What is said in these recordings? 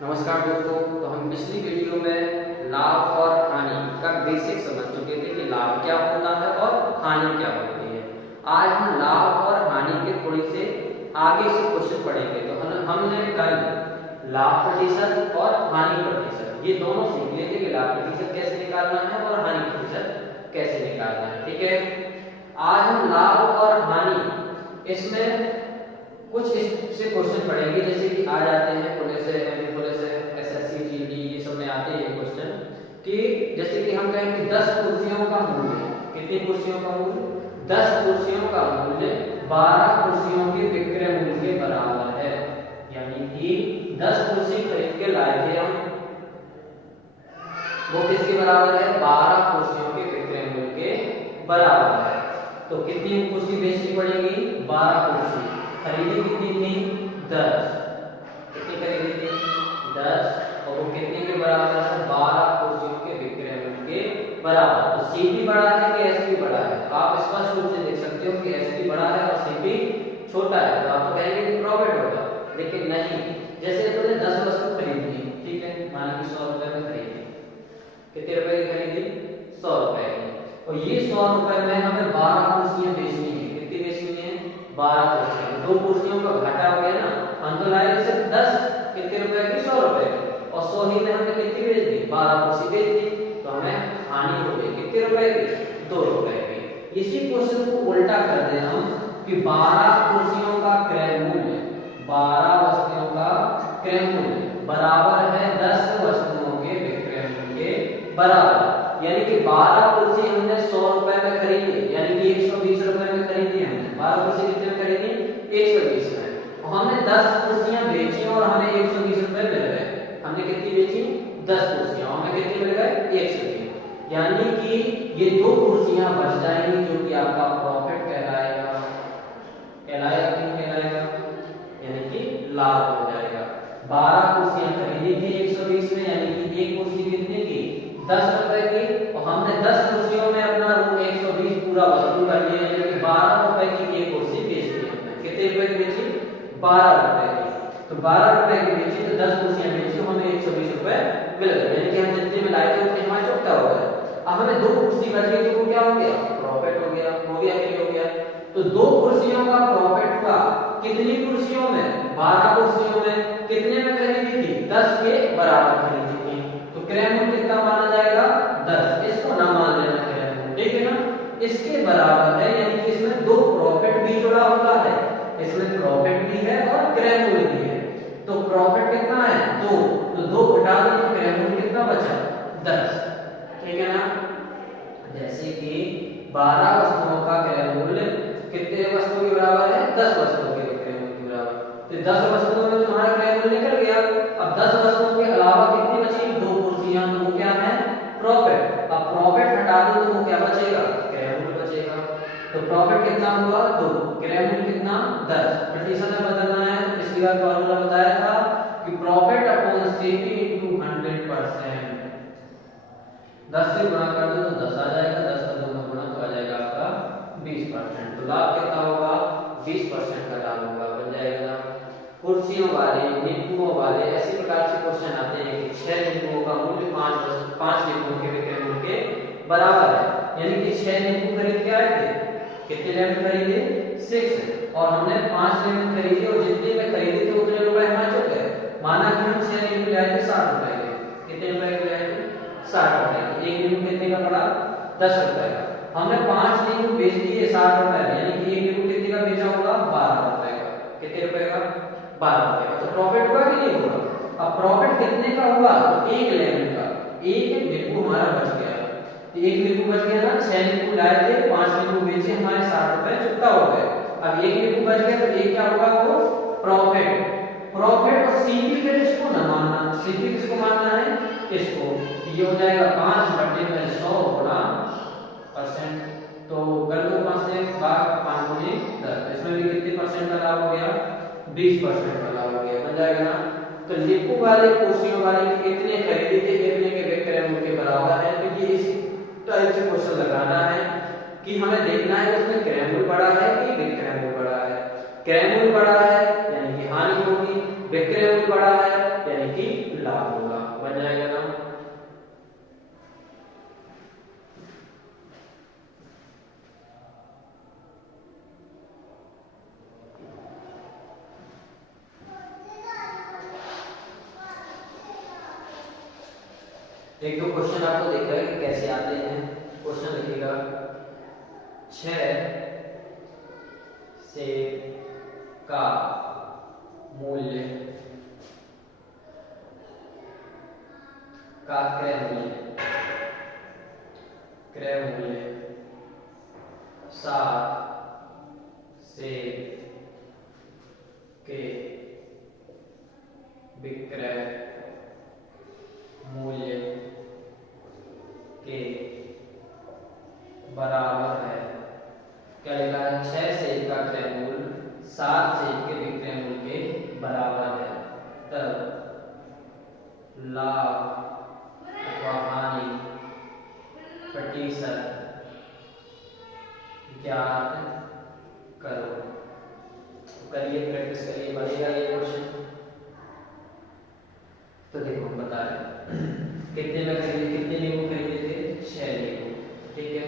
नमस्कार दोस्तों। तो हम पिछली वीडियो में लाभ और हानि का बेसिक समझ चुके थे कि लाभ क्या होता है और हानि क्या होती है। आज हम लाभ और हानि के थोड़ी से आगे से क्वेश्चन पढ़ेंगे। तो हमने कल लाभ प्रतिशत और हानि प्रतिशत ये दोनों सीख लिए थे कि लाभ प्रतिशत कैसे निकालना है और हानि प्रतिशत कैसे निकालना है। ठीक है, आज हम लाभ और हानि इसमें कुछ इससे क्वेश्चन पढ़ेंगे, जैसे कि आ जाते हैं पुलिस एसएससी जीडी ये सब में आते हैं क्वेश्चन कि जैसे कि हम कहें कि 10 कुर्सियों का मूल्य, कितनी कुर्सियों का मूल्य, 10 कुर्सियों का मूल्य 12 कुर्सियों के विक्रय मूल्य के बराबर है। यानी कि 10 कुर्सी खरीद के लाए थे हम, वो किसके बराबर है, 12 कुर्सियों के विक्रय मूल्य के बराबर है। तो कितनी कुर्सी बेचनी पड़ेगी, 12 कुर्सी। खरीदी कितनी थी, 10। कितनी खरीदी थी, 10, और वो कितने के बराबर है, 12 कुर्सियों के विक्रय मूल्य के बराबर। तो सी भी बड़ा है कि एस भी बड़ा है। आप स्पष्ट रूप से देख सकते हो कि एस भी बड़ा है और सी भी छोटा है। तो आप तो कहेंगे कि प्रॉफिट होगा, लेकिन नहीं। जैसे तुमने 10 वस्तु खरीदी, ठीक है, मान ली 100 रुपए में खरीदी, कितने रुपए की खरीदी, 100 रुपए की, और ये 100 रुपए में हमें 12 कुर्सियां बेचनी है। कितनी बेचनी है, 12 कुर्सियां। 2 कुर्सियों का घाटा हो गया ना, हम तो लाए सिर्फ 10, कितने रुपए की, 100 रुपए की, और 100 ही में हमने कितनी बेच दी, 12 कुर्सी बेच दी, तो हमें हानि हो गई कितने रुपए की, 2 रुपए की। इसी क्वेश्चन को उल्टा कर दे हम कि 12 कुर्सियों का क्रय मूल्य, 12 वस्तुओं का क्रय मूल्य बराबर है 10 वस्तुओं के विक्रय मूल्य के बराबर। यानी कि 12 कुर्सी हमने 100 रुपए में खरीदी, यानी कि 120 रुपए में खरीदी हमने। 12 कुर्सी कितने में खरीदी, 120 में, और हमने 10 कुर्सियां बेची और हमें 120 रुपए मिल गए। हमने कितनी बेची, 10 कुर्सियां, हमें कितने मिल गए, 120। यानी कि ये 2 कुर्सियां बच जाएंगी, जो कि आपका प्रॉफिट कहलाएगा। कहलाएगा कि नहीं कहलाएगा, यानी कि लाभ हो जाएगा। 12 कुर्सियां खरीदी थी 120 में, यानी कि एक कुर्सी कितने की, 10 रुपए की, और हमने 10 कुर्सियों में अपना 120 पूरा वसूल कर लिया, यानी कि 12 रुपए की एक कुर्सी बेच दी हमने। कितने रुपए की बेची, 12 रुपए की। तो 12 रुपए की बेची, तो 10 कुर्सियां बेची, हमें 120 रुपए मिल गए, यानी कि हम जितने में लाए थे उतने हमारा चुकता हो गया। अब हमें 2 कुर्सी बच गई, तो वो क्या हो गया, प्रॉफिट हो गया। हो गया कि नहीं हो गया, तो 2 कुर्सियों का प्रॉफिट हुआ। कितनी कुर्सियों में, 12 कुर्सियों में, कितने में खरीदी थी, 10 के बराबर खरीदी थी। तो क्रय मूल्य कितना माना जाएगा, 10। इसको ना मान लेना क्रय मूल्य, ठीक है ना, इसके बराबर है। यानी कि इसमें 2 प्रॉफिट भी जुड़ा हुआ है, इसमें प्रॉफिट भी है और क्रय मूल्य भी है। तो प्रॉफिट कितना है, 2, तो 2 घटा दो तो क्रय मूल्य कितना बचा, 10, ठीक है ना। जैसे कि 12 वस्तुओं का क्रय मूल्य कितने वस्तुओं के बराबर है, 10 वस्तुओं के क्रय मूल्य के बराबर। तो 10 वस्तुओं में तुम्हारा क्रय मूल्य निकल गया। अब 10 वस्तुओं के अलावा कितनी बची, 2 कुर्सियां, तो वो क्या है, प्रॉफिट। अब प्रॉफिट हटा दो तो वो क्या बचेगा, क्रय मूल्य बचेगा। तो प्रॉफिट कितना हुआ, 2, क्रय मूल्य कितना, 10। प्रतिशत में बदलना है तो पिछली बार फॉर्मूला बताया था कि प्रॉफिट अपॉन सीपी इनटू 100%। 10 से गुणा कर दो तो 10 आ जाएगा, 10 का 2 में गुणा तो आ जाएगा आपका 20%। तो लाभ कितना होगा, 20% का लाभ होगा, बन जाएगा। कुर्सियों वाले, नींबुओं वाले, ऐसी प्रकार से क्वेश्चन आते हैं कि 6 नींबुओं का मूल्य 5 नींबुओं के विक्रय मूल्य के बराबर है। यानी कि 6 नींबू खरीद के आए थे, कितने लेमन खरीदे, 6, और हमने 5 लेमन खरीदे, और जितने में खरीदे थे उतने रुपए हमारे चुक गए। माना कि हम 6 नींबू लाए थे 60 रुपए के, कितने रुपए के लाए थे, 60 रुपए के। एक नींबू कितने का पड़ा, 10 रुपए का। हमने 5 नींबू बेच दिए 60 रुपए में, यानी कि एक नींबू कितने का बेचा होगा, 12 रुपए का। कितने रुपए का, 12 रुपए का। तो प्रॉफिट हुआ कि नहीं हुआ। अब प्रॉफिट कितने का हुआ, तो एक लेमन का, एक नींबू हमारा बच गया। तो एक नींबू बच गया ना, 6 नींबू लाए थे, 5 नींबू बेचे, हमारे 60 रुपए चुकता हो गए। अब एक नींबू बच गया, तो एक क्या होगा, वो प्रॉफिट। प्रॉफिट और सीपी फिर इसको ना मानना, सीपी किसको मानना है, इसको। ये हो जाएगा 5/100 गुणा परसेंट। तो कर दो 5 से भाग 5 गुणे 10, इसमें भी कितने परसेंट का लाभ हो गया, 20% का लाभ हो गया, बन जाएगा ना। तो लिपू वाले कुर्सियों वाले की कितने खरीदी थे, कितने के विक्रय मूल्य के बराबर है। तो ये इस टाइप से क्वेश्चन लगाना है कि हमें देखना है उसमें क्रय मूल्य बड़ा है कि विक्रय मूल्य बड़ा है। क्रय मूल्य बड़ा है यानी कि हानि होगी, विक्रय मूल्य बड़ा है यानी कि एक दो क्वेश्चन आपको देखा है कि कैसे आते हैं। क्वेश्चन लिखिएगा 6 सेब का मूल्य का क्रय मूल्य 7 सेब के विक्रय मूल्य के बराबर है। क्या लिखा है? 6 सेब का क्रय मूल्य 7 सेब के विक्रय मूल्य के बराबर है, तब लाभ अथवा हानि प्रतिशत ज्ञात करो। करिए, प्रैक्टिस करिए, बनेगा ये क्वेश्चन। तो देखो हम बता रहे कितने में खरीदे, कितने नींबू खरीदे थे? 6 नींबू, ठीक है।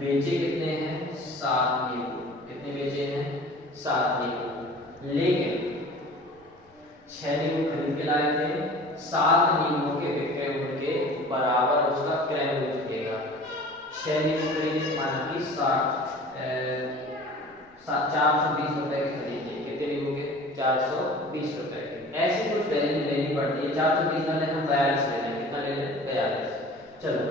बेचे कितने हैं? 7 नींबू। कितने बेचे हैं? 7 नींबू। लेकिन 6 नींबू खरीद के लाए थे, 7 नींबू के विक्रय मूल्य के बराबर उसका क्रय मूल्य जुटेगा। 6 नींबू खरीदे माना कि 420 रुपए के खरीदे। कितने नींबू के? 420 रुपए के। ऐसी कुछ वैल्यू लेनी पड़ती है। 420 वाले हम 42 ले लें। कितना ले लें? 42। चलो,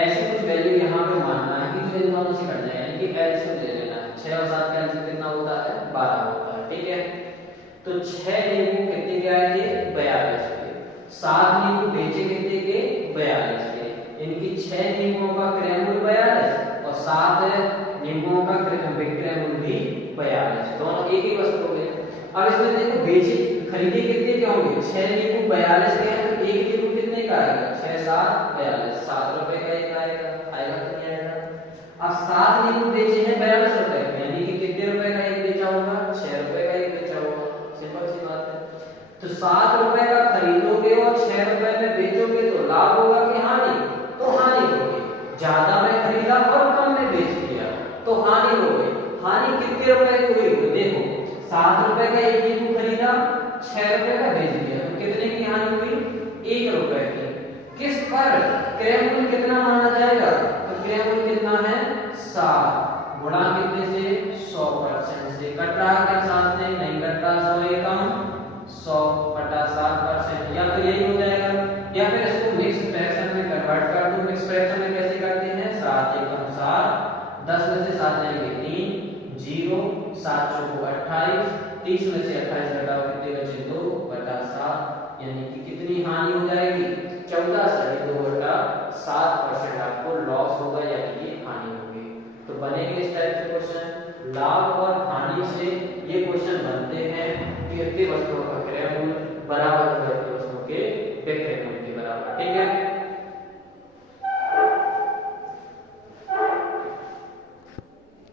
ऐसी कुछ वैल्यू यहाँ पे मानना है कि जो इन दोनों से कट जाए, यानी कि एलसीएम ले लेना है। 6 और 7 का एलसीएम कितना होता है? 12 होता है, ठीक है। तो 6 नींबू कितने के आए थे? 42 के। 7 नींबू बेचे कितने के? 42 के। इनकी 6 नींबुओं का क्रय मूल्य 42 और 7 नींबुओं का विक्रय मूल्य भी 42। दोनों एक ही वस्तु हो गए। अब इसमें देखो बेचे खरीदे कितने के होंगे? 6 नींबू 42 के हैं, तो एक नींबू कितने का आएगा? 6 7 42, 7 रुपए का एक आएगा। आएगा कि नहीं आएगा? अब 7 नींबू बेचे हैं 42 रुपए के, यानी कि कितने रुपए का एक बेचा होगा? 6 रुपए का एक बेचा होगा। सिंपल सी बात है। तो 7 रुपए का खरीदोगे और 6 रुपए में बेचोगे तो लाभ होगा कि हानि? तो हानि होगी। ज्यादा में खरीदा और कम में बेच दिया तो हानि हो गई। हानि कितने रुपए की हुई? तो देखो 7 रुपए का एक नींबू खरीदा, 6 रुपए का बेच दिया, तो कितने की हानि हुई? 1 रुपए की। किस पर? क्रय मूल्य कितना माना जाएगा? तो क्रय मूल्य कितना है? 7 गुणा कितने से? 100% से। कट रहा क्या साथ में? नहीं कट रहा। 100 एकम 100 बटा 7%, या तो यही हो जाएगा, या फिर इसको मिक्स फ्रैक्शन में कन्वर्ट कर दो। मिक्स फ्रैक्शन में कैसे करते हैं? 7 एकम 7, 10 में से 7 जाएंगे 3, 0, 7 चौको 28, 30 में से 28 घटाओ कितने बचे? 2 बटा 7, यानी कि कितनी हानि हो जाएगी? 14.2 बटा 7% आपको लॉस होगा, यानी कि हानि होगी। तो बनेंगे इस टाइप से क्वेश्चन। लाभ और हानि से ये क्वेश्चन बनते हैं कि वस्तुओं का क्रय मूल्य बराबर